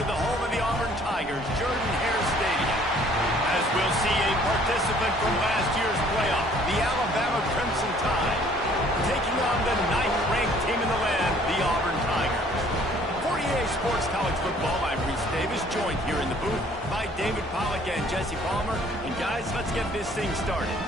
to the home of the Auburn Tigers, Jordan-Hare Stadium. As we'll see a participant from last year's playoff, the Alabama Crimson Tide, taking on the 9th-ranked team in the land, the Auburn Tigers. For EA Sports College Football, I'm Reese Davis, joined here in the booth by David Pollack and Jesse Palmer. And guys, let's get this thing started.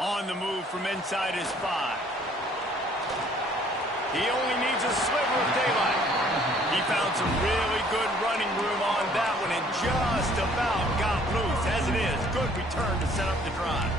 On the move from inside his 5. He only needs a sliver of daylight. He found some really good running room on that one and just about got loose. As it is, good return to set up the drive.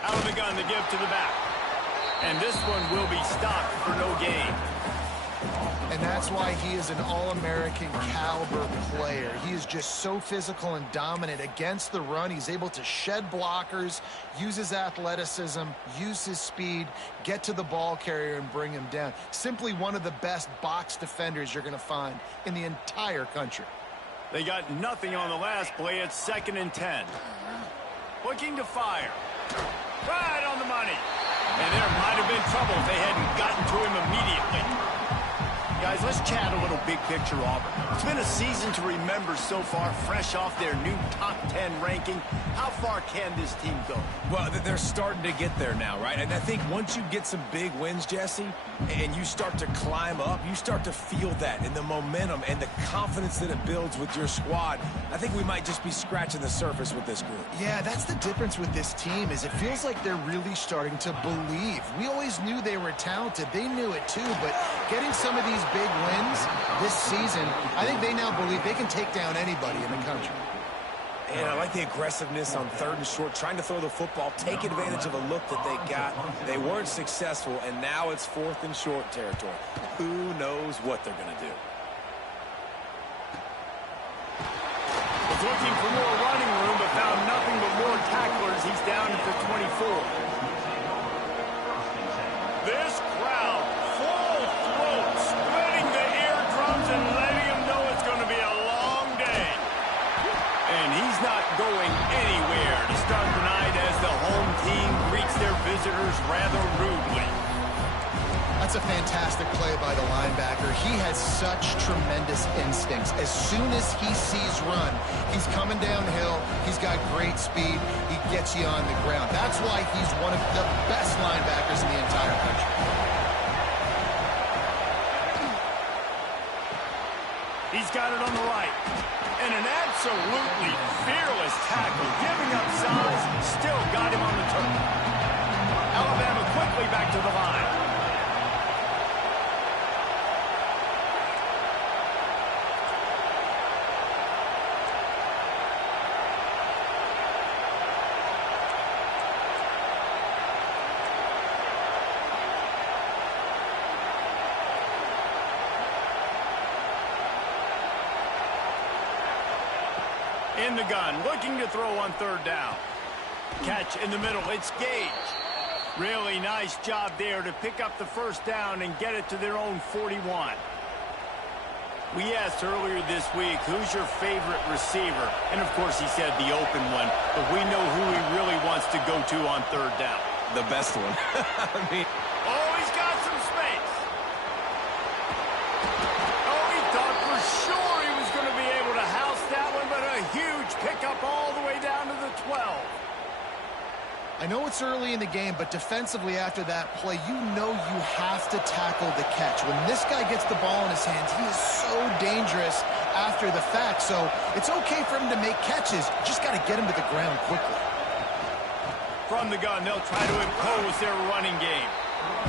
Out of the gun to give to the back. And this one will be stopped for no gain. And that's why he is an All-American caliber player. He is just so physical and dominant against the run. He's able to shed blockers, use his athleticism, use his speed, get to the ball carrier and bring him down. Simply one of the best box defenders you're going to find in the entire country. They got nothing on the last play. It's 2nd and 10. Looking to fire. Right on the money. And there might have been trouble if they hadn't gotten to him immediately. Guys, let's chat a little big picture Auburn. It's been a season to remember so far, fresh off their new top 10 ranking. How far can this team go? Well, they're starting to get there now, right? And I think once you get some big wins, Jesse, and you start to climb up, you start to feel that and the momentum and the confidence that it builds with your squad. I think we might just be scratching the surface with this group. Yeah, that's the difference with this team is it feels like they're really starting to believe. We always knew they were talented. They knew it too, but getting some of these big wins this season, I think they now believe they can take down anybody in the country. And I like the aggressiveness on 3rd and short, trying to throw the football, take advantage of a look that they got. They weren't successful, and now it's 4th and short territory. Who knows what they're going to do? Was looking for more running room, but found nothing but more tacklers. He's down to 24. This crowd, full throat, splitting the eardrums and letting them know it's going to be a long day. And he's not going anywhere to start the night as the home team greets their visitors rather rudely. That's a fantastic play by the linebacker. He has such tremendous instincts. As soon as he sees run, he's coming downhill. He's got great speed. He gets you on the ground. That's why he's one of the best linebackers in the entire country. He's got it on the right. And an absolutely fearless tackle, giving up size, still got him on the turf. Alabama quickly back to the line. In the gun, looking to throw on 3rd down. Catch in the middle, it's Gage. Really nice job there to pick up the 1st down and get it to their own 41. We asked earlier this week, who's your favorite receiver? And of course he said the open one, but we know who he really wants to go to on 3rd down. The best one. I mean... Oh, he's got some space. Oh, he thought for sure he was going to be able to house that one, but a huge pickup all the way down to the 12. I know it's early in the game, but defensively after that play, you know you have to tackle the catch. When this guy gets the ball in his hands, he is so dangerous after the fact. So it's okay for him to make catches. Just got to get him to the ground quickly. From the gun, they'll try to impose their running game.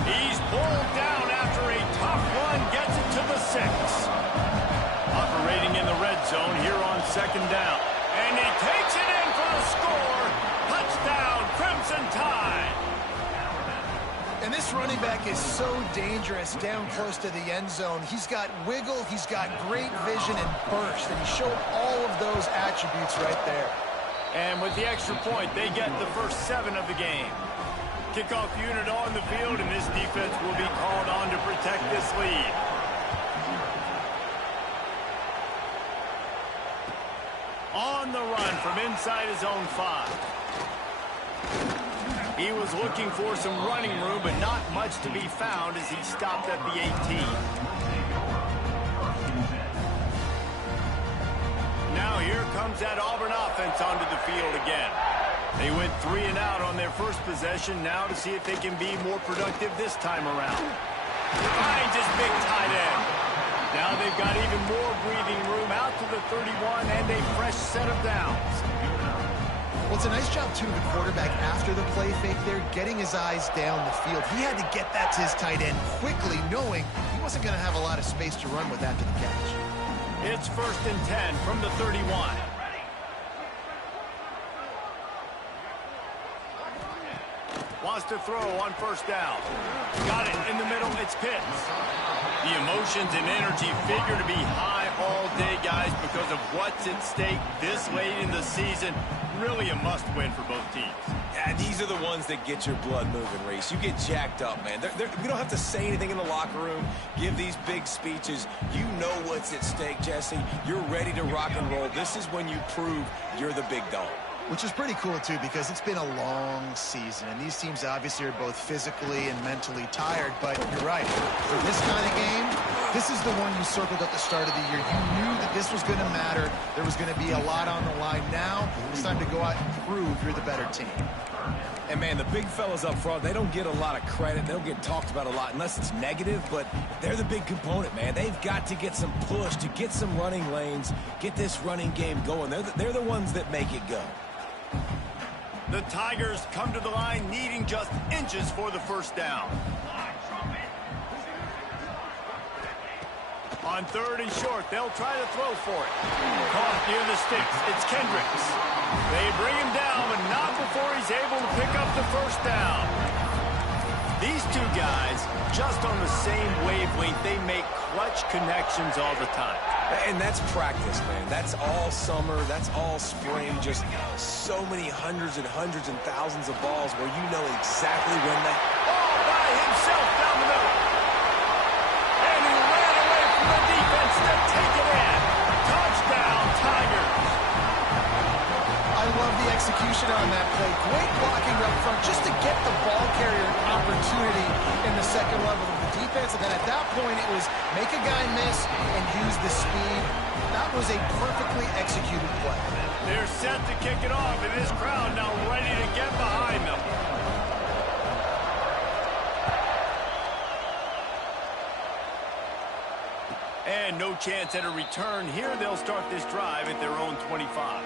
He's pulled down after a tough run, gets it to the 6. Operating in the red zone here on 2nd down. And he takes it in for the score. Touchdown, Crimson Tide. And this running back is so dangerous down close to the end zone. He's got wiggle, he's got great vision and burst, and he showed all of those attributes right there. And with the extra point, they get the first 7 of the game. Kickoff unit on the field, and this defense will be called on to protect this lead. On the run from inside his own 5. He was looking for some running room, but not much to be found as he stopped at the 18. Now here comes that Auburn offense onto the field again. They went 3 and out on their first possession. Now to see if they can be more productive this time around. Finds his big tight end. Now they've got even more breathing room out to the 31 and a fresh set of downs. Well, it's a nice job, too, the quarterback after the play fake there, getting his eyes down the field. He had to get that to his tight end quickly, knowing he wasn't going to have a lot of space to run with after the catch. It's 1st and 10 from the 31. Wants to throw on 1st down. Got it in the middle. It's Pitts. The emotions and energy figure to be high all day, guys, because of what's at stake this late in the season. Really a must-win for both teams. Yeah, these are the ones that get your blood moving, Reese. You get jacked up, man. We don't have to say anything in the locker room, give these big speeches. You know what's at stake, Jesse. You're ready to rock and roll. This is when you prove you're the big dog. Which is pretty cool, too, because it's been a long season, and these teams obviously are both physically and mentally tired, but you're right. For this kind of game, this is the one you circled at the start of the year. You knew that this was going to matter. There was going to be a lot on the line. Now, it's time to go out and prove you're the better team. And, man, the big fellas up front, they don't get a lot of credit. They don't get talked about a lot unless it's negative, but they're the big component, man. They've got to get some push, to get some running lanes, get this running game going. They're the ones that make it go. The Tigers come to the line needing just inches for the 1st down. On 3rd and short, they'll try to throw for it. Caught near the sticks. It's Kendricks. They bring him down, but not before he's able to pick up the 1st down. These two guys, just on the same wavelength, they make clutch connections all the time. And that's practice, man. That's all summer. That's all spring. Just so many hundreds and thousands of balls where you know exactly when that... All by himself down the middle. And he ran away from the defense to take it in. Touchdown, Tigers. I love the execution on that play. Great blocking up front just to get the ball carrier an opportunity in the 2nd level of the defense. And then at that point, it was make a guy miss and use the speed. That was a perfectly executed play. They're set to kick it off, and this crowd now ready to get behind them. And no chance at a return. Here they'll start this drive at their own 25.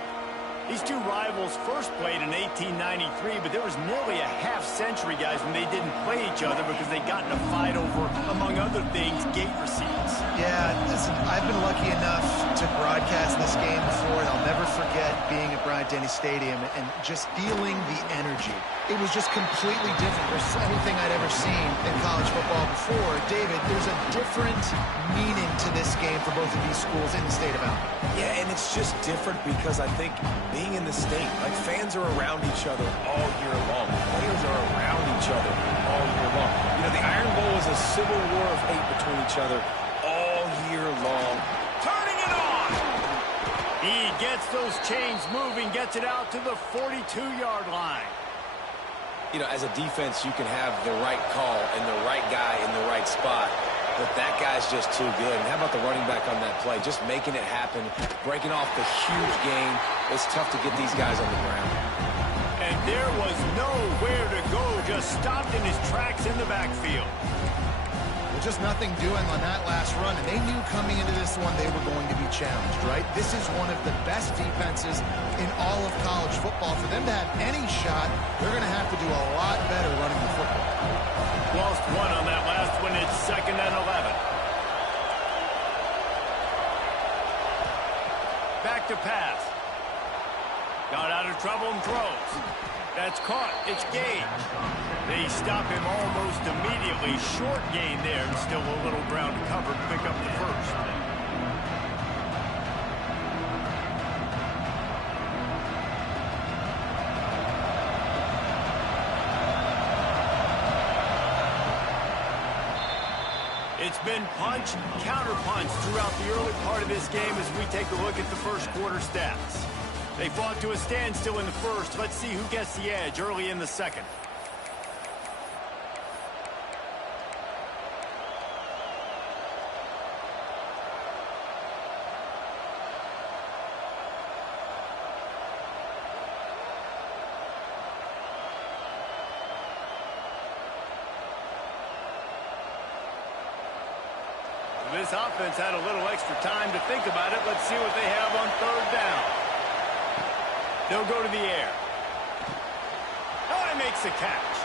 These two rivals first played in 1893, but there was nearly a half-century, guys, when they didn't play each other because they got in a fight over, among other things, gate receipts. Yeah, listen, I've been lucky enough to broadcast this game before, and I'll never forget being at Bryant-Denny Stadium and just feeling the energy. It was just completely different versus anything I'd ever seen in college football before. David, there's a different meaning to this game for both of these schools in the state of Alabama. Yeah, and it's just different because I think being in the state, like fans are around each other all year long. Players are around each other all year long. You know, the Iron Bowl is a civil war of hate between each other all year long. Turning it on! He gets those chains moving, gets it out to the 42-yard line. You know, as a defense, you can have the right call and the right guy in the right spot, but that guy's just too good. And how about the running back on that play? Just making it happen, breaking off the huge gain. It's tough to get these guys on the ground. And there was nowhere to go, just stopped in his tracks in the backfield. Just nothing doing on that last run, and they knew coming into this one they were going to be challenged, right? This is one of the best defenses in all of college football. For them to have any shot, they're going to have to do a lot better running the football. Lost one on that last one. It's 2nd and 11. Back to pass. Got out of trouble and throws. That's caught. It's Gage. They stop him almost immediately. Short gain there, and still a little ground to cover to pick up the first. It's been punch, counter-punch throughout the early part of this game as we take a look at the first quarter stats. They fought to a standstill in the first. Let's see who gets the edge early in the second. This offense had a little extra time to think about it. Let's see what they have on 3rd down. They'll go to the air. Oh, he makes the catch.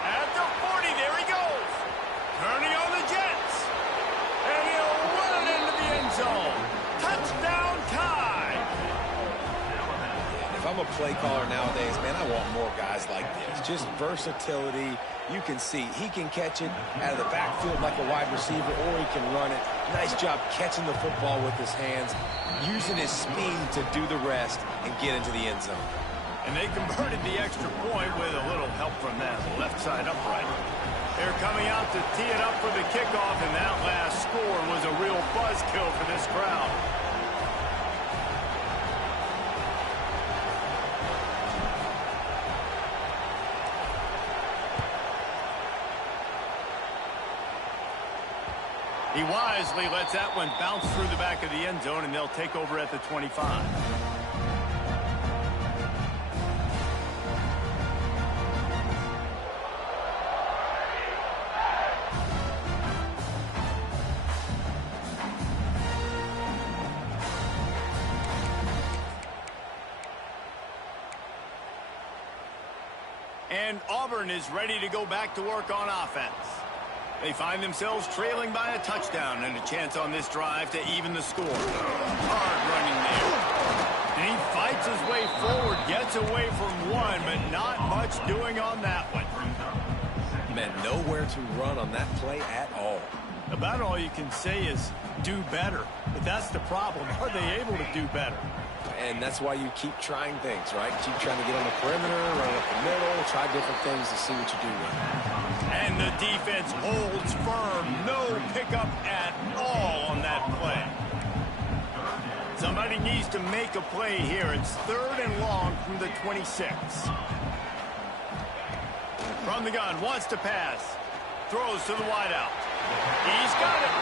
At the 40, there he goes. Turning on the Jets. And he'll run it into the end zone. Touchdown time. If I'm a play caller nowadays, man, I want more guys like this. Just versatility. You can see he can catch it out of the backfield like a wide receiver, or he can run it. Nice job catching the football with his hands, using his speed to do the rest and get into the end zone. And they converted the extra point with a little help from that left side upright. They're coming out to tee it up for the kickoff, and that last score was a real buzzkill for this crowd. He wisely lets that one bounce through the back of the end zone, and they'll take over at the 25. And Auburn is ready to go back to work on offense. They find themselves trailing by a touchdown and a chance on this drive to even the score. Hard running there. And he fights his way forward, gets away from one, but not much doing on that one. Man, nowhere to run on that play at all. About all you can say is do better. But that's the problem. Are they able to do better? And that's why you keep trying things, right? Keep trying to get on the perimeter, run up the middle, try different things to see what you do with it. And the defense holds firm. No pickup at all on that play. Somebody needs to make a play here. It's 3rd and long from the 26. From the gun, wants to pass. Throws to the wideout. He's got it.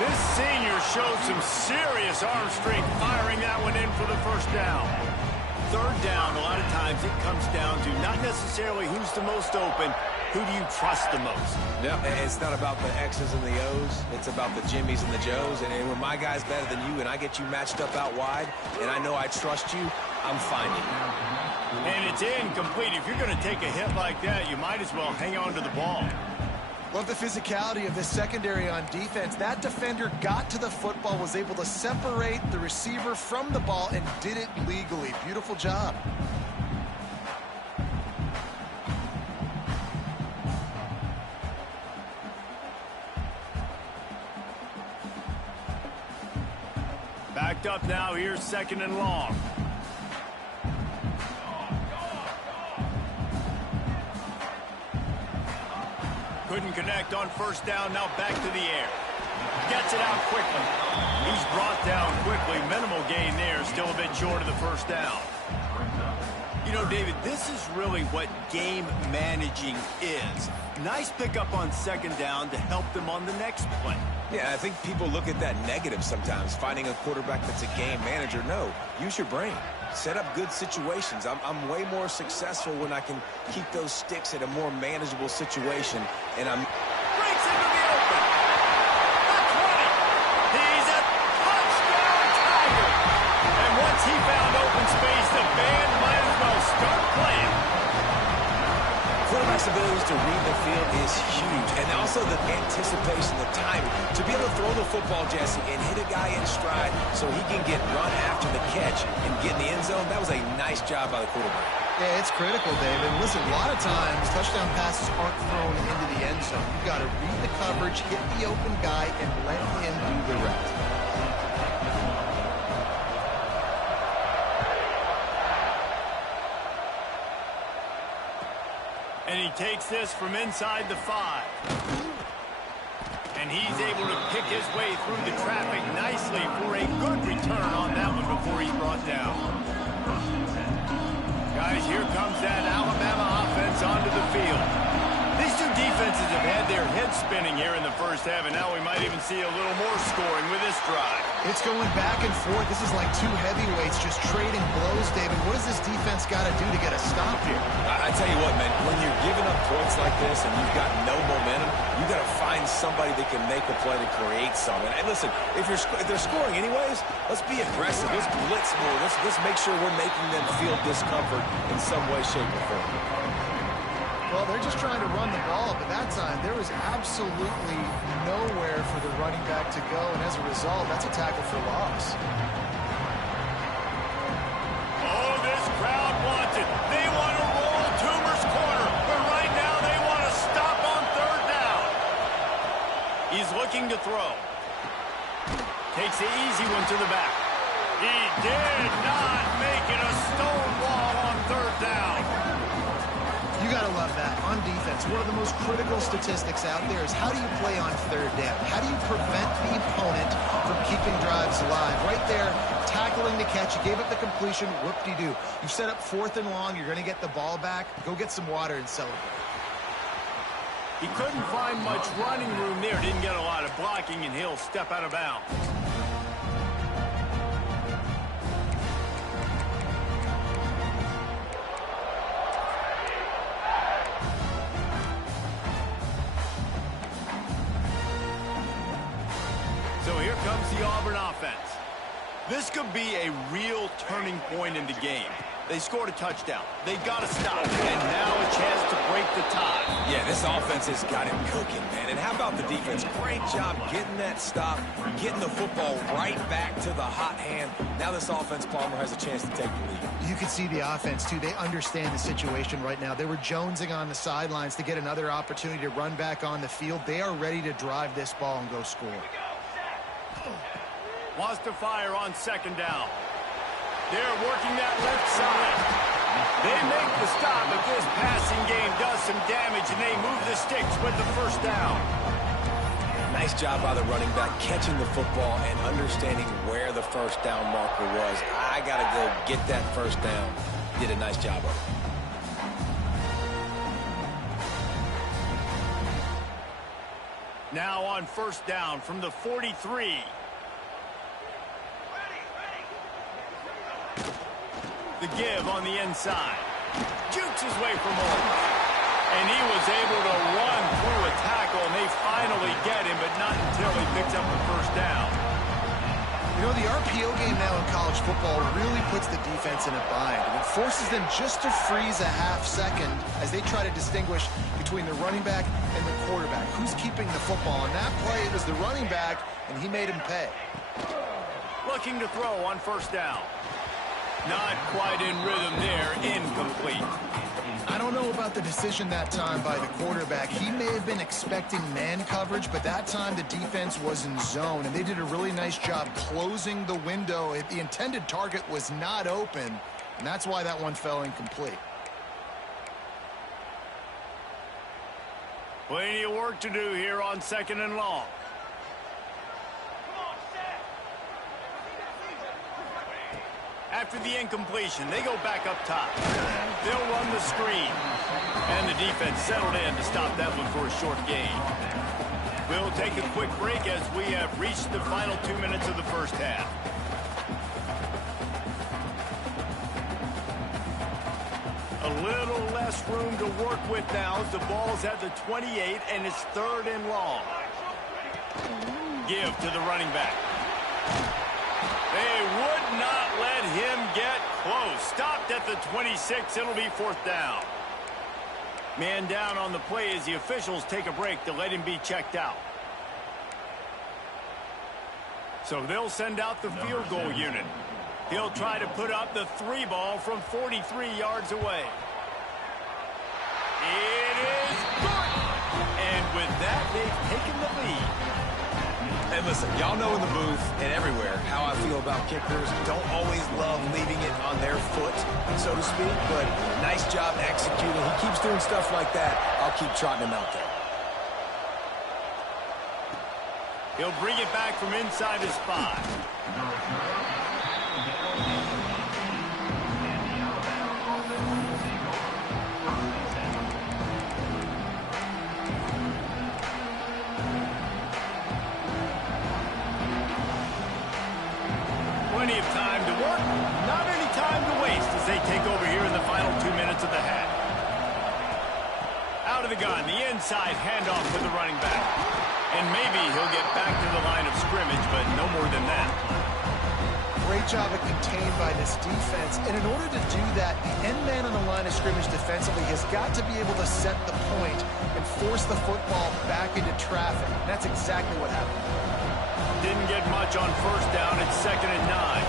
This senior shows some serious arm strength, firing that one in for the first down. 3rd down, a lot of times it comes down to not necessarily who's the most open, who do you trust the most? No, it's not about the X's and the O's. It's about the Jimmys and the Joes. And when my guy's better than you and I get you matched up out wide and I know I trust you, I'm finding you. And it's incomplete. If you're going to take a hit like that, you might as well hang on to the ball. Love the physicality of this secondary on defense. That defender got to the football, was able to separate the receiver from the ball, and did it legally. Beautiful job. Backed up now. Here's 2nd and long. Couldn't connect on 1st down. Now back to the air. Gets it out quickly. He's brought down quickly. Minimal gain there. Still a bit short of the 1st down. You know, David, this is really what game managing is. Nice pickup on second down to help them on the next play. Yeah, I think people look at that negative sometimes, finding a quarterback that's a game manager. No, use your brain. Set up good situations. I'm way more successful when I can keep those sticks at a more manageable situation, and I'm... Breaks into the open. The 20. He's a touchdown Tiger. And once he found open space, the band might as well start playing. Quarterback's abilities to read the field is huge, and also the anticipation, the timing. To be able to throw the football, Jesse, and hit a guy in stride so he can get run after the catch and get in the end zone, that was a nice job by the quarterback. Yeah, it's critical, David. Listen, a lot of times touchdown passes aren't thrown into the end zone. You've got to read the coverage, hit the open guy, and let him do the rest. And he takes this from inside the 5. And he's able to pick his way through the traffic nicely for a good return on that one before he's brought down. Guys, here comes that Alabama offense onto the field. These two defenses have had their heads spinning here in the first half, and now we might even see a little more scoring with this drive. It's going back and forth. This is like two heavyweights just trading blows, David. What does this defense got to do to get a stop here? I tell you what, man, when you're giving up points like this and you've got no momentum, you got to find somebody that can make a play to create something. And listen, if they're scoring anyways, let's be aggressive. Let's blitz more. Let's make sure we're making them feel discomfort in some way, shape, or form. Well, they're just trying to run the ball, but that time there was absolutely nowhere for the running back to go, and as a result, that's a tackle for loss. Oh, this crowd wants it. They want to roll Toomer's corner, but right now they want to stop on third down. He's looking to throw. Takes the easy one to the back. He did not make it a stone wall on third down. You got to love that. On defense, one of the most critical statistics out there is how do you play on third down? How do you prevent the opponent from keeping drives alive? Right there, tackling the catch. You gave up the completion. Whoop-de-doo. You set up 4th and long. You're going to get the ball back. Go get some water and celebrate. He couldn't find much running room there. Didn't get a lot of blocking, and he'll step out of bounds. So here comes the Auburn offense. This could be a real turning point in the game. They scored a touchdown. They got to stop. And now a chance to break the tie. Yeah, this offense has got it cooking, man. And how about the defense? Great job getting that stop, getting the football right back to the hot hand. Now this offense, Palmer, has a chance to take the lead. You can see the offense, too. They understand the situation right now. They were jonesing on the sidelines to get another opportunity to run back on the field. They are ready to drive this ball and go score. Wants to fire on second down. They're working that left side. They make the stop, but this passing game does some damage, and they move the sticks with the first down. Nice job by the running back, catching the football and understanding where the first down marker was. I got to go get that first down. Did a nice job of it. Now on first down from the 43. The give on the inside. Jukes his way for more. And he was able to run through a tackle, and they finally get him, but not until he picks up the first down. You know, the RPO game now in college football really puts the defense in a bind, and it forces them just to freeze a half second as they try to distinguish between the running back and the quarterback. Who's keeping the football? On that play, it was the running back, and he made him pay. Looking to throw on first down. Not quite in rhythm there, incomplete. I don't know about the decision that time by the quarterback. He may have been expecting man coverage, but that time the defense was in zone, and they did a really nice job closing the window. The intended target was not open, and that's why that one fell incomplete. Plenty of work to do here on second and long. After the incompletion, they go back up top. They'll run the screen. And the defense settled in to stop that one for a short gain. We'll take a quick break as we have reached the final 2 minutes of the first half. A little less room to work with now as the ball's at the 28 and it's 3rd and long. Give to the running back. They would not let him get close. Stopped at the 26. It'll be 4th down. Man down on the play as the officials take a break to let him be checked out. So they'll send out the field goal unit. He'll try to put up the 3 ball from 43 yards away. It is good. And with that, they've taken the lead. And listen, y'all know in the booth and everywhere how I feel about kickers. Don't always love leaving it on their foot, so to speak, but nice job executing. He keeps doing stuff like that. I'll keep trotting him out there. He'll bring it back from inside his 5. Plenty of time to work, not any time to waste as they take over here in the final 2 minutes of the half. Out of the gun, the inside handoff to the running back. And maybe he'll get back to the line of scrimmage, but no more than that. Great job of contained by this defense. And in order to do that, the end man on the line of scrimmage defensively has got to be able to set the point and force the football back into traffic. And that's exactly what happened. Didn't get much on 1st down. It's 2nd and 9.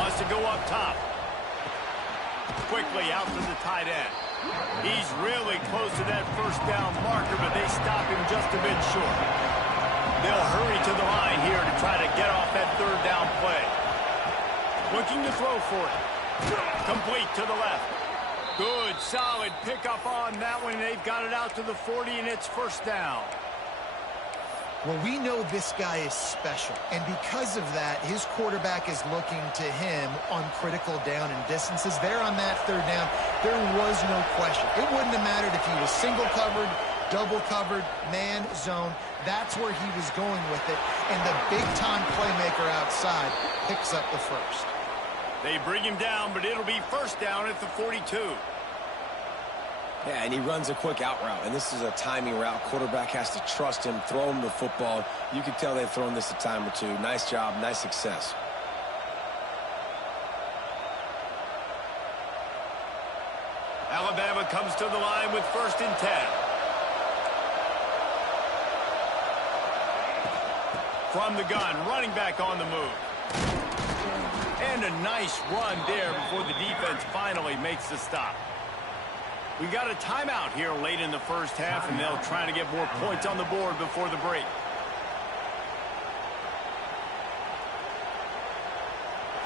Wants to go up top. Quickly out to the tight end. He's really close to that 1st down marker, but they stop him just a bit short. They'll hurry to the line here to try to get off that 3rd down play. Looking to throw for it. Complete to the left. Good, solid pickup on that one. They've got it out to the 40, and it's 1st down. Well, we know this guy is special, and because of that, his quarterback is looking to him on critical down and distances. There on that 3rd down, there was no question. It wouldn't have mattered if he was single covered, double covered, man, zone. That's where he was going with it, and the big-time playmaker outside picks up the 1st. They bring him down, but it'll be 1st down at the 42. Yeah, and he runs a quick out route, and this is a timing route. Quarterback has to trust him, throw him the football. You can tell they've thrown this a time or two. Nice job, nice success. Alabama comes to the line with 1st and 10. From the gun, running back on the move. And a nice run there before the defense finally makes the stop. We got a timeout here late in the 1st half, and they'll try to get more points on the board before the break.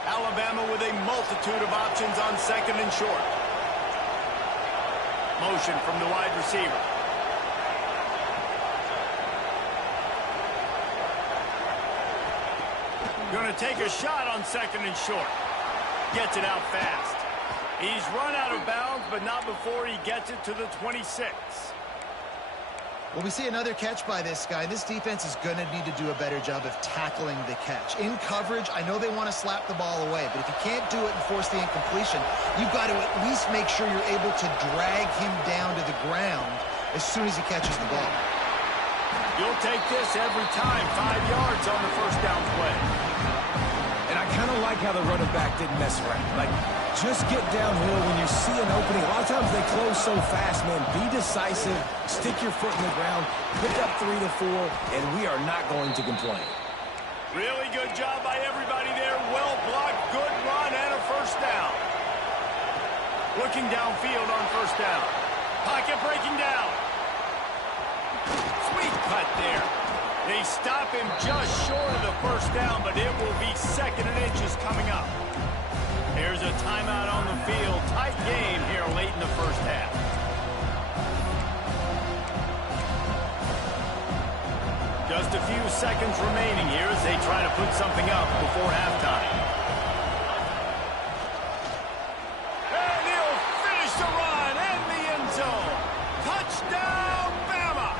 Alabama with a multitude of options on 2nd and short. Motion from the wide receiver. Going to take a shot on 2nd and short. Gets it out fast. He's run out of bounds, but not before he gets it to the 26. Well, we see another catch by this guy. This defense is going to need to do a better job of tackling the catch. In coverage, I know they want to slap the ball away, but if you can't do it and force the incompletion, you've got to at least make sure you're able to drag him down to the ground as soon as he catches the ball. You'll take this every time. 5 yards on the 1st down play. And I kind of like how the running back didn't mess around. Like, just get downhill when you see an opening. A lot of times they close so fast, man. Be decisive, stick your foot in the ground, pick up 3 to 4, and we are not going to complain. Really good job by everybody there. Well blocked, good run, and a 1st down. Looking downfield on 1st down. Pocket breaking down. Sweet cut there. They stop him just short of the 1st down, but it will be 2nd and inches coming up. There's a timeout on the field. Tight game here late in the 1st half. Just a few seconds remaining here as they try to put something up before halftime. And he'll finish the run in the end zone. Touchdown, Bama!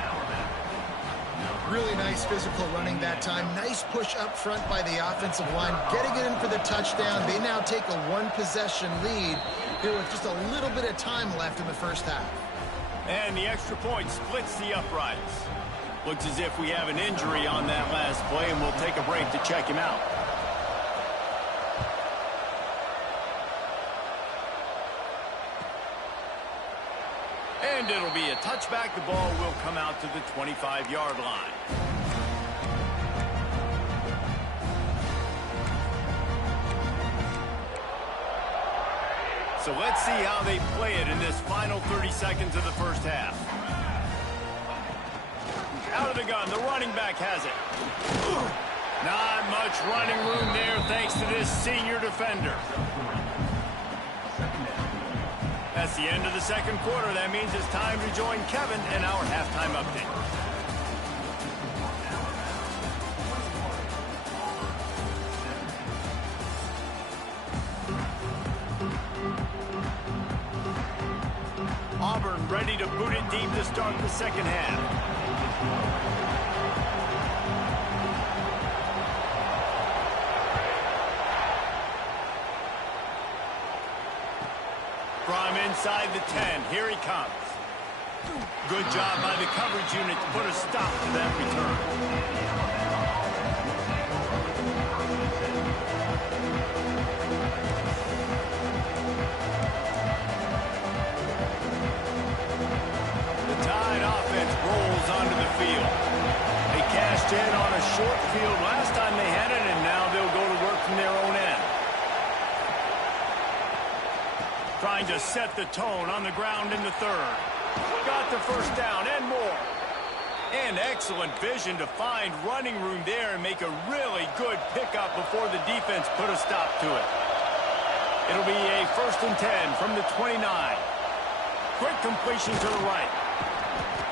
Really nice physical running that time. Nice push up front by the offensive line, getting it in for the touchdown. They now take a one-possession lead here with just a little bit of time left in the first half. And the extra point splits the uprights. Looks as if we have an injury on that last play, and we'll take a break to check him out. And it'll be a touchback. The ball will come out to the 25-yard line. So let's see how they play it in this final 30 seconds of the first half. Out of the gun, the running back has it. Not much running room there thanks to this senior defender. That's the end of the second quarter. That means it's time to join Kevin in our halftime update. Auburn ready to boot it deep to start the second half. From inside the 10, here he comes. Good job by the coverage unit to put a stop to that return. Onto the field. They cashed in on a short field last time they had it, and now they'll go to work from their own end. Trying to set the tone on the ground in the third. Got the first down and more. And excellent vision to find running room there and make a really good pickup before the defense put a stop to it. It'll be a 1st and 10 from the 29. Quick completion to the right.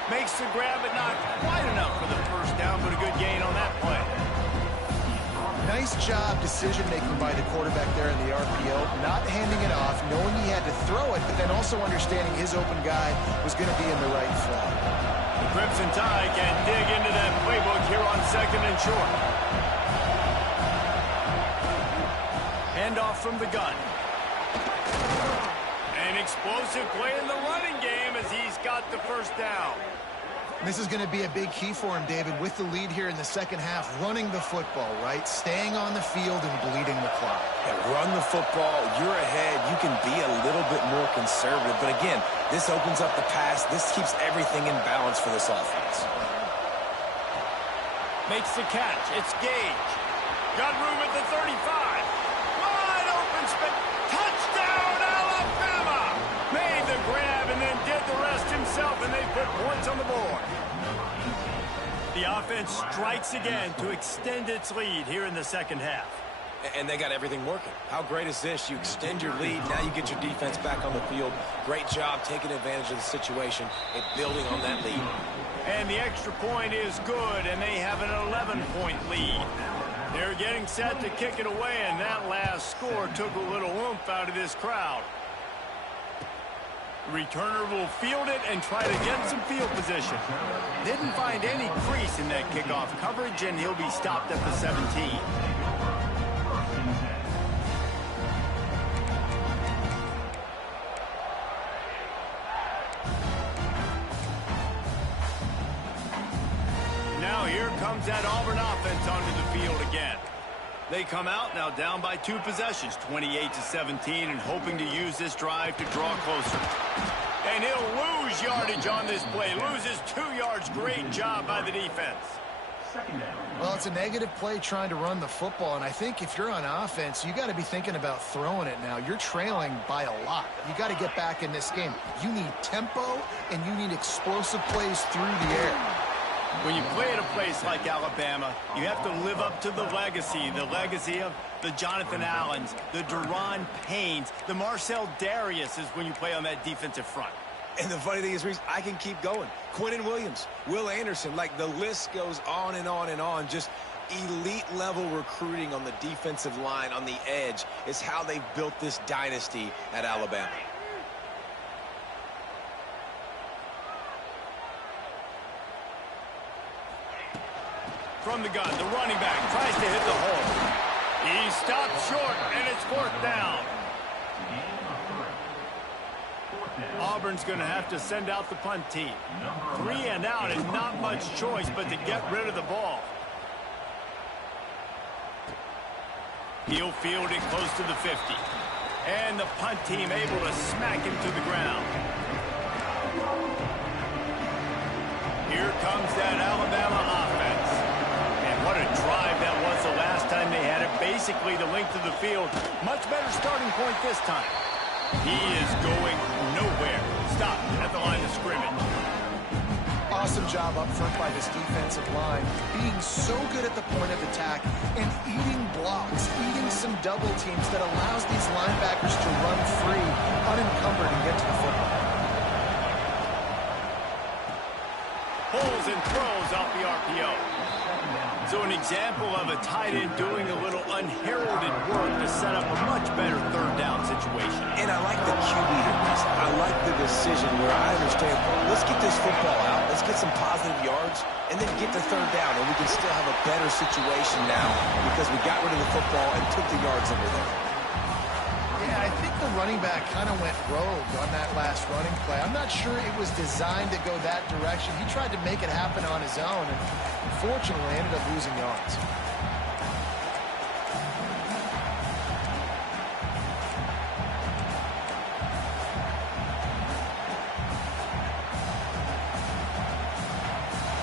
Makes the grab, but not quite enough for the first down, but a good gain on that play. Nice job decision-making by the quarterback there in the RPO, not handing it off, knowing he had to throw it, but then also understanding his open guy was going to be in the right slot. The Crimson Tide can dig into that playbook here on 2nd and short. Handoff from the gun. An explosive play in the running game as he's got the first down. This is going to be a big key for him, David, with the lead here in the second half, running the football, right? Staying on the field and bleeding the clock. Yeah, run the football. You're ahead. You can be a little bit more conservative. But again, this opens up the pass. This keeps everything in balance for this offense. Makes the catch. It's Gage. Got room at the 35. Wide open space. Touchdown, Alabama! Made the grab and then did the rest himself, and they put points on the board. The offense strikes again to extend its lead here in the second half. And they got everything working. How great is this? You extend your lead. Now you get your defense back on the field. Great job taking advantage of the situation and building on that lead. And the extra point is good, and they have an 11-point lead. They're getting set to kick it away, and that last score took a little oomph out of this crowd. The returner will field it and try to get some field position. Didn't find any crease in that kickoff coverage, and he'll be stopped at the 17. Now here comes that Auburn offense onto the field again. They come out now down by 2 possessions, 28-17, and hoping to use this drive to draw closer. And he'll lose yardage on this play. Loses 2 yards. Great job by the defense. Well, it's a negative play trying to run the football, and I think if you're on offense, you got to be thinking about throwing it now. You're trailing by a lot. You got to get back in this game. You need tempo, and you need explosive plays through the air. When you play at a place like Alabama, you have to live up to the legacy of the Jonathan Allens, the Deron Paynes, the Marcel Darius is when you play on that defensive front. And the funny thing is, Reese, I can keep going. Quinnen Williams, Will Anderson, like the list goes on and on and on. Just elite-level recruiting on the defensive line, on the edge, is how they've built this dynasty at Alabama. From the gun, the running back tries to hit the hole. He stopped short, and it's 4th down. Auburn's going to have to send out the punt team. 3 and out, and not much choice but to get rid of the ball. He'll field it close to the 50. And the punt team able to smack him to the ground. Here comes that Alabama offense. And what a drive that was the last time they had it. Basically the length of the field. Much better starting point this time. He is going nowhere. Stop at the line of scrimmage. Awesome job up front by this defensive line, being so good at the point of attack and eating blocks, eating some double teams that allows these linebackers to run free, unencumbered, and get to the football. Pulls and throws off the RPO. So an example of a tight end doing a little unheralded work to set up a much better 3rd down situation. And I like the QB here, Reese. I like the decision where I understand, let's get this football out, let's get some positive yards, and then get to 3rd down, and we can still have a better situation now because we got rid of the football and took the yards over there. Yeah, I think the running back kind of went rogue on that last running play. I'm not sure it was designed to go that direction. He tried to make it happen on his own, and unfortunately ended up losing yards.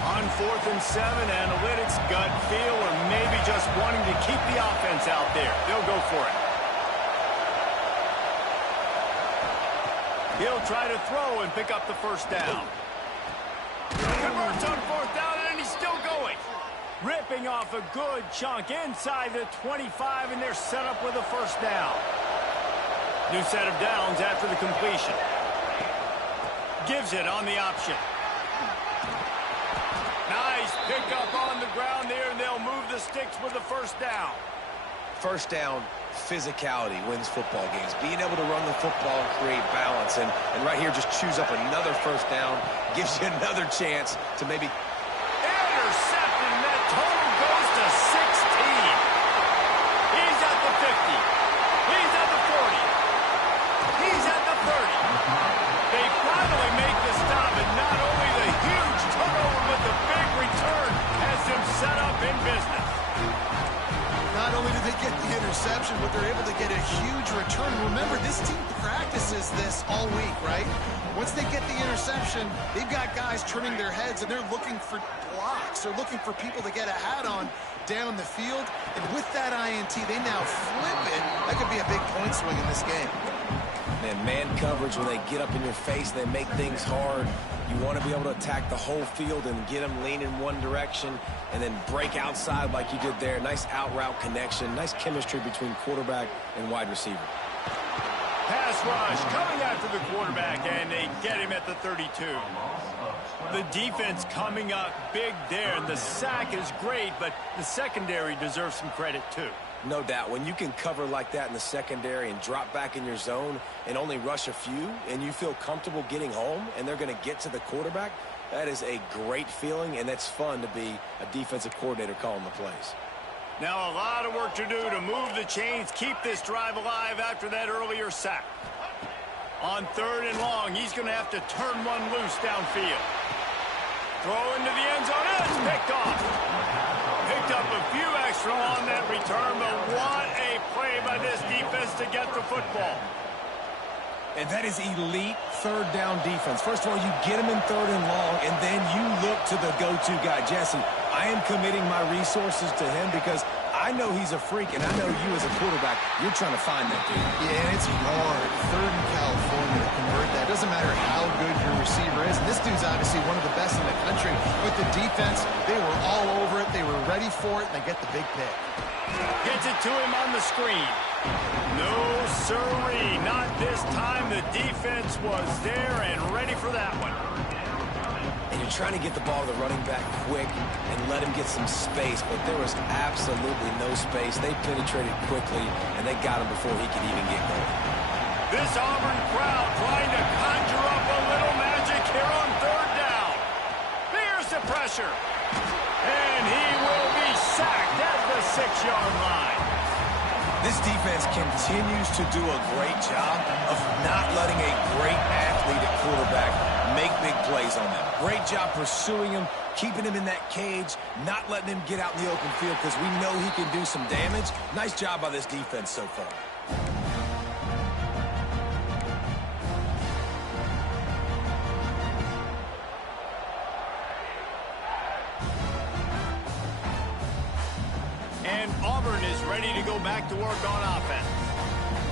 On 4th and 7, analytics, gut feel, or maybe just wanting to keep the offense out there. They'll go for it. He'll try to throw and pick up the 1st down. Converts on 4th down, and he's still going. Ripping off a good chunk inside the 25, and they're set up with a 1st down. New set of downs after the completion. Gives it on the option. Nice pickup on the ground there, and they'll move the sticks with the 1st down. 1st down, physicality wins football games. Being able to run the football and create balance. And right here, just choose up another 1st down. Gives you another chance to maybe... Intercepted, and that total goes to 16. He's at the 50. He's at the 40. He's at the 30. They finally make the stop, and not only the huge turnover, but the big return has them set up in business. Not only do they get the interception, but they're able to get a huge return. Remember, this team practices this all week, right? Once they get the interception, they've got guys turning their heads, and they're looking for blocks. They're looking for people to get a hat on down the field. And with that INT, they now flip it. That could be a big point swing in this game. And man coverage, when they get up in your face, they make things hard. You want to be able to attack the whole field and get them lean in one direction and then break outside like you did there. Nice out-route connection, nice chemistry between quarterback and wide receiver. Pass rush coming after the quarterback, and they get him at the 32. The defense coming up big there, and the sack is great, but the secondary deserves some credit too. No doubt. When you can cover like that in the secondary and drop back in your zone and only rush a few, and you feel comfortable getting home and they're going to get to the quarterback, that is a great feeling, and that's fun to be a defensive coordinator calling the plays. Now a lot of work to do to move the chains, keep this drive alive after that earlier sack. On 3rd and long, he's going to have to turn one loose downfield. Throw into the end zone, and it's picked off. Picked up a few extra on that return, but what a play by this defense to get the football. And that is elite 3rd down defense. First of all, you get him in 3rd and long, and then you look to the go-to guy. Jesse, I am committing my resources to him because I know he's a freak, and I know you as a quarterback, you're trying to find that dude. Yeah, and it's hard. 3rd in California to convert that. Doesn't matter how good your receiver is. And this dude's obviously one of the best in the country. With the defense, they were all over it. They were ready for it, and they get the big pick. Gets it to him on the screen. No sirree, not this time. The defense was there and ready for that one. And you're trying to get the ball to the running back quick and let him get some space, but there was absolutely no space. They penetrated quickly, and they got him before he could even get going. This Auburn crowd trying to conjure up a little magic here on third down. Here's the pressure. And he will be sacked at the 6-yard line. This defense continues to do a great job of not letting a great athlete at quarterback make big plays on them. Great job pursuing him, keeping him in that cage, not letting him get out in the open field because we know he can do some damage. Nice job by this defense so far. And Auburn is ready to go back to work on offense.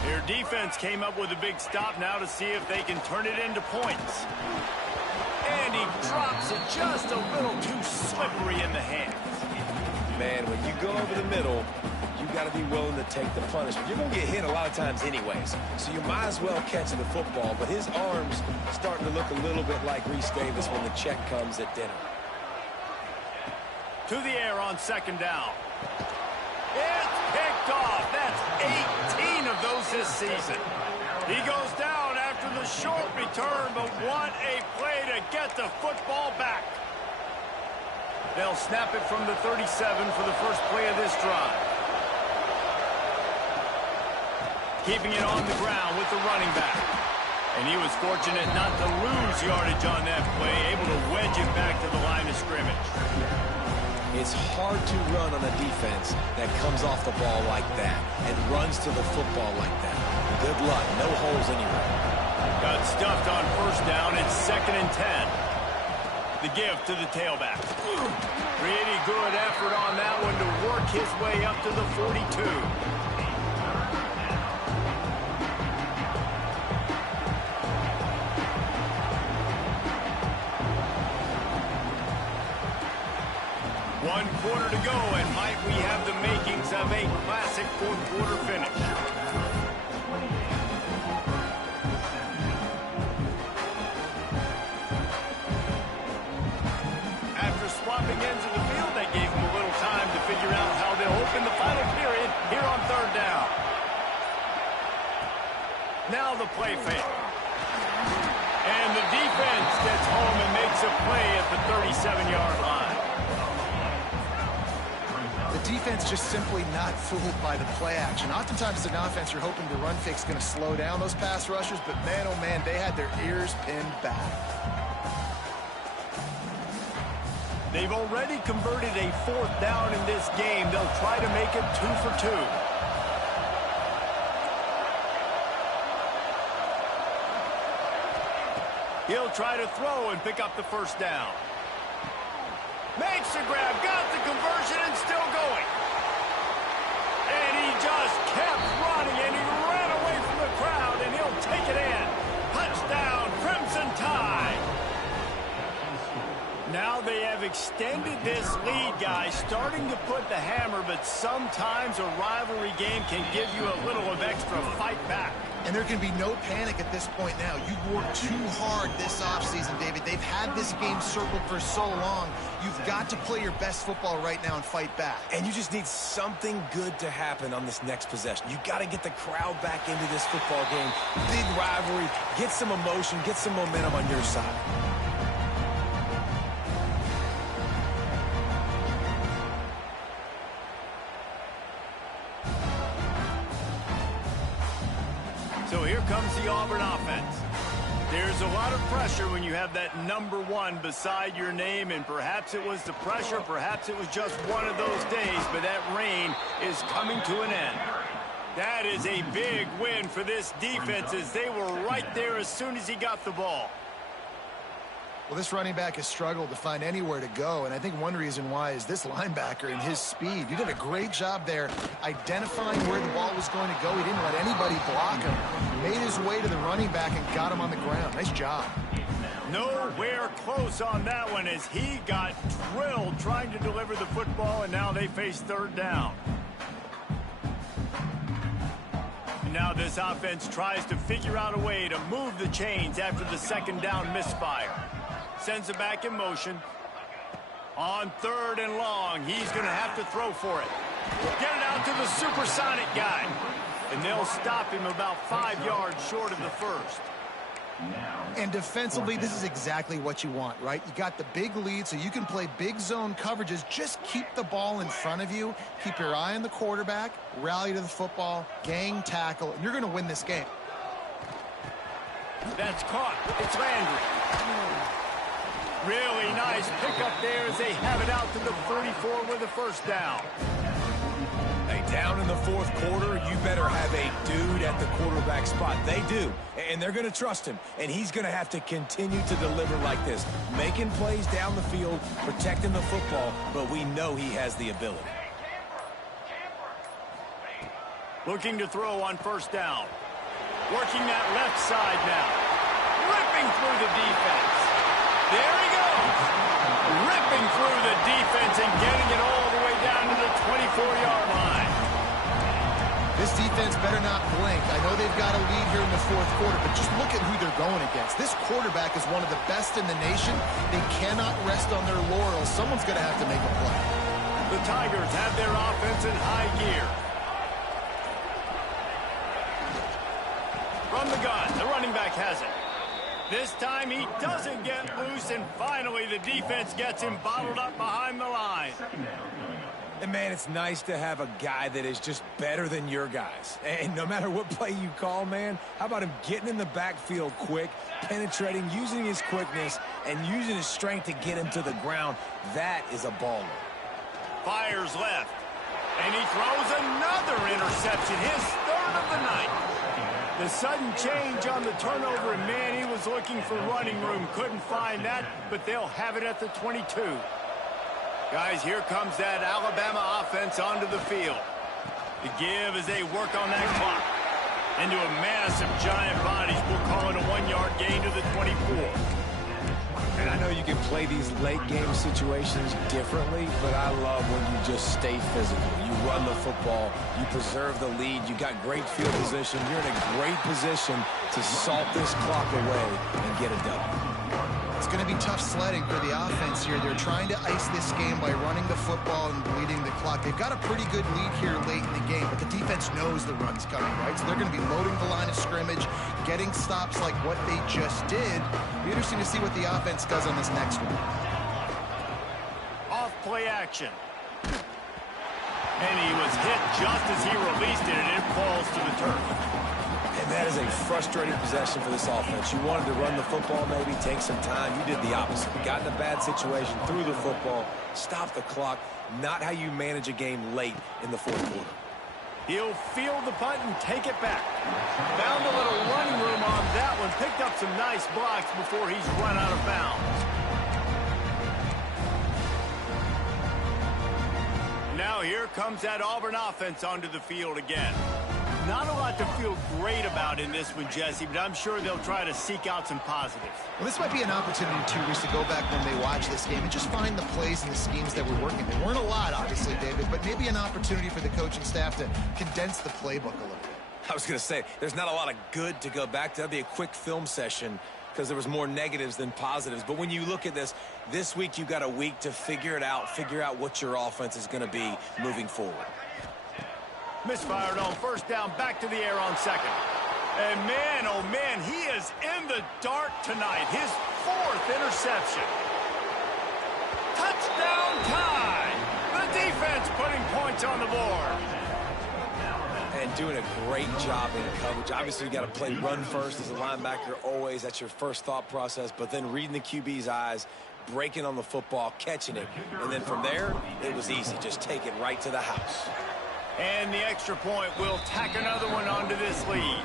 Their defense came up with a big stop now to see if they can turn it into points. And he drops it just a little too slippery in the hands. Man, when you go over the middle, you got to be willing to take the punishment. You're going to get hit a lot of times anyways, so you might as well catch the football. But his arms starting to look a little bit like Reese Davis when the check comes at dinner. To the air on second down. It's picked off. That's 18 of those this season. He goes down after the short return, but what a play to get the football back. They'll snap it from the 37 for the first play of this drive. Keeping it on the ground with the running back. And he was fortunate not to lose yardage on that play, able to wedge it back to the line of scrimmage. It's hard to run on a defense that comes off the ball like that and runs to the football like that. Good luck. No holes anywhere. Got stuffed on first down. It's 2nd and 10. The give to the tailback. Pretty good effort on that one to work his way up to the 42. One quarter to go, and might we have the makings of a classic fourth-quarter finish. After swapping ends of the field, that gave them a little time to figure out how they'll open the final period here on third down. Now the play fake. And the defense gets home and makes a play at the 37-yard line. Defense just simply not fooled by the play action. Oftentimes as an offense, you're hoping the run fake's going to slow down those pass rushers, but man, oh man, they had their ears pinned back. They've already converted a 4th down in this game. They'll try to make it 2 for 2. He'll try to throw and pick up the first down. Makes the grab, got the conversion, and still going. And he just kept running, and he ran away from the crowd, and he'll take it in. Touchdown, Crimson Tide. Now they have extended this lead, guys, starting to put the hammer, but sometimes a rivalry game can give you a little of extra fight back. And there can be no panic at this point now. You've worked too hard this offseason, David. They've had this game circled for so long. You've got to play your best football right now and fight back. And you just need something good to happen on this next possession. You got to get the crowd back into this football game. Big rivalry. Get some emotion. Get some momentum on your side. So here comes the Auburn offense. There's a lot of pressure when you have that #1 beside your name, and perhaps it was the pressure, perhaps it was just one of those days, but that reign is coming to an end. That is a big win for this defense, as they were right there as soon as he got the ball. Well, this running back has struggled to find anywhere to go, and I think one reason why is this linebacker and his speed. He did a great job there identifying where the ball was going to go. He didn't let anybody block him. Made his way to the running back and got him on the ground. Nice job. Nowhere close on that one as he got drilled trying to deliver the football, and now they face third down. now this offense tries to figure out a way to move the chains after the second down misfire. Sends it back in motion. On 3rd and long, he's going to have to throw for it. Get it out to the supersonic guy. And they'll stop him about 5 yards short of the first. And defensively, this is exactly what you want, right? You got the big lead, so you can play big zone coverages. Just keep the ball in front of you. Keep your eye on the quarterback. Rally to the football. Gang tackle. And you're going to win this game. That's caught. It's Landry. Really nice pickup there as they have it out to the 34 with a first down. Hey, down in the 4th quarter, you better have a dude at the quarterback spot. They do, and they're going to trust him, and he's going to have to continue to deliver like this, making plays down the field, protecting the football, but we know he has the ability. Looking to throw on first down. Working that left side now. Ripping through the defense. There he goes. Ripping through the defense and getting it all the way down to the 24-yard line. This defense better not blink. I know they've got a lead here in the 4th quarter, but just look at who they're going against. This quarterback is one of the best in the nation. They cannot rest on their laurels. Someone's going to have to make a play. The Tigers have their offense in high gear. From the gun, the running back has it. This time he doesn't get loose, and finally the defense gets him bottled up behind the line. And, man, it's nice to have a guy that is just better than your guys. And no matter what play you call, man, how about him getting in the backfield quick, penetrating, using his quickness, and using his strength to get him to the ground? That is a baller. Fires left, and he throws another interception, his 3rd of the night. The sudden change on the turnover, and man, he was looking for running room. Couldn't find that, but they'll have it at the 22. Guys, here comes that Alabama offense onto the field. The give as they work on that clock. Into a mass of giant bodies. We'll call it a 1-yard gain to the 24. And I know you can play these late-game situations differently, but I love when you just stay physical. You run the football, you preserve the lead, you got great field position, you're in a great position to salt this clock away and get a W. It's going to be tough sledding for the offense here. They're trying to ice this game by running the football and bleeding the clock. They've got a pretty good lead here late in the game, but the defense knows the run's coming, right? So they're going to be loading the line of scrimmage, getting stops like what they just did. It'll be interesting to see what the offense does on this next one. Off play action. And he was hit just as he released it, and it falls to the turf. And that is a frustrating possession for this offense. You wanted to run the football, maybe take some time. You did the opposite. Got in a bad situation, threw the football, stopped the clock. Not how you manage a game late in the 4th quarter. He'll field the punt and take it back. Found a little running room on that one. Picked up some nice blocks before he's run out of bounds. Now here comes that Auburn offense onto the field again. Not a lot to feel great about in this one, Jesse, but I'm sure they'll try to seek out some positives. Well, this might be an opportunity, too, Reese, to go back when they watch this game and just find the plays and the schemes that were working. There weren't a lot, obviously, David, but maybe an opportunity for the coaching staff to condense the playbook a little bit. I was going to say, there's not a lot of good to go back to. That'd be a quick film session because there was more negatives than positives. But when you look at this week you've got a week to figure it out, figure out what your offense is going to be moving forward. Misfired on first down, back to the air on second. And man, oh man, he is in the dark tonight. His 4th interception. Touchdown tie. The defense putting points on the board. And doing a great job in coverage. Obviously, you got to play run first as a linebacker always. That's your first thought process. But then reading the QB's eyes, breaking on the football, catching it. And then from there, it was easy. Just take it right to the house. And the extra point will tack another one onto this lead.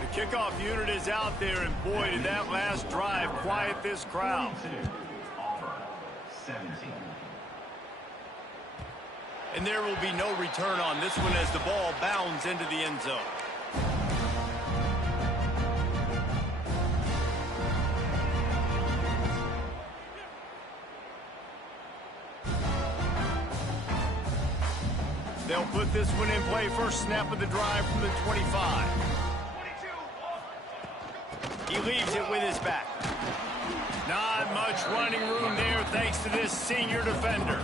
The kickoff unit is out there, and boy, did that last drive quiet this crowd. And there will be no return on this one as the ball bounds into the end zone. They'll put this one in play first snap of the drive from the 25. He leaves it with his back. Not much running room there thanks to this senior defender.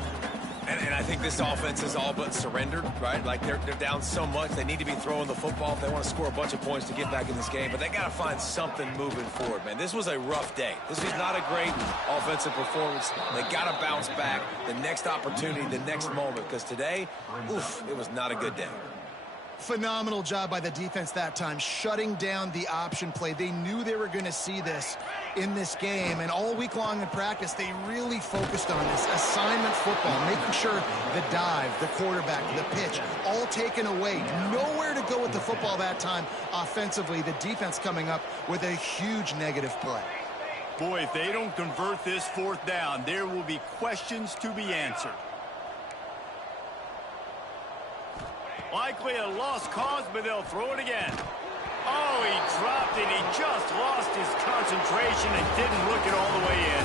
And I think this offense is all but surrendered, right? Like they're down so much. They need to be throwing the football if they want to score a bunch of points to get back in this game. But they got to find something moving forward, man. This was a rough day. This was not a great offensive performance. They got to bounce back the next opportunity, the next moment. Because today, oof, it was not a good day. Phenomenal job by the defense that time, shutting down the option play. They knew they were going to see this in this game, and all week long in practice, they really focused on this assignment football, making sure the dive, the quarterback, the pitch, all taken away. Nowhere to go with the football that time offensively. The defense coming up with a huge negative play. Boy, if they don't convert this fourth down, there will be questions to be answered. Likely a lost cause, but they'll throw it again. Oh, he dropped it. He just lost his concentration and didn't look it all the way in.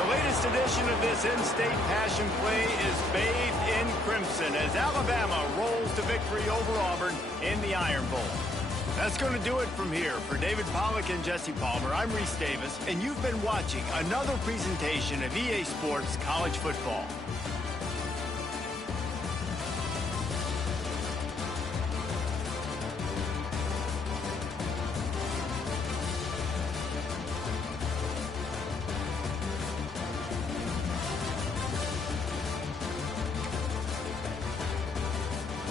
The latest edition of this in-state passion play is bathed in crimson as Alabama rolls to victory over Auburn in the Iron Bowl. That's going to do it from here. For David Pollack and Jesse Palmer, I'm Reese Davis, and you've been watching another presentation of EA Sports College Football.